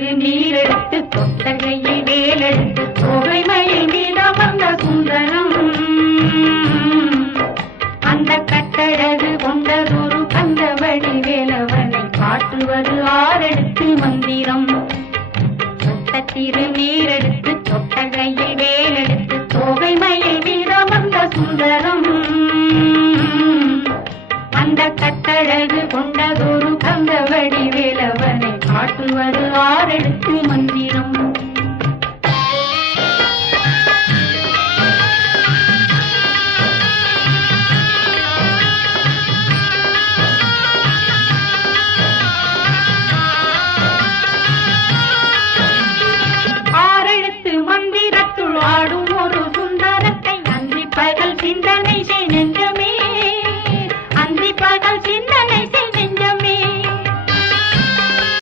திருநீரெடுத்து தொட்டகையில் வேலெடுத்து தொகைமையில் மீதம் வந்த சுந்தரம் அந்த கட்டழகு கொண்டதொரு கந்தவடி வேலவனை காட்டுவது ஆரெடுத்து மந்திரம் தொட்ட திருநீரெடுத்து தொட்டகையில் வேலெடுத்து தொகைமையில் மீதம் வந்த சுந்தரம் அந்த கட்டழகு கொண்டதொரு கந்தவடி வேலவனை காட்டுவது ஆரெடுத்து மந்திரம்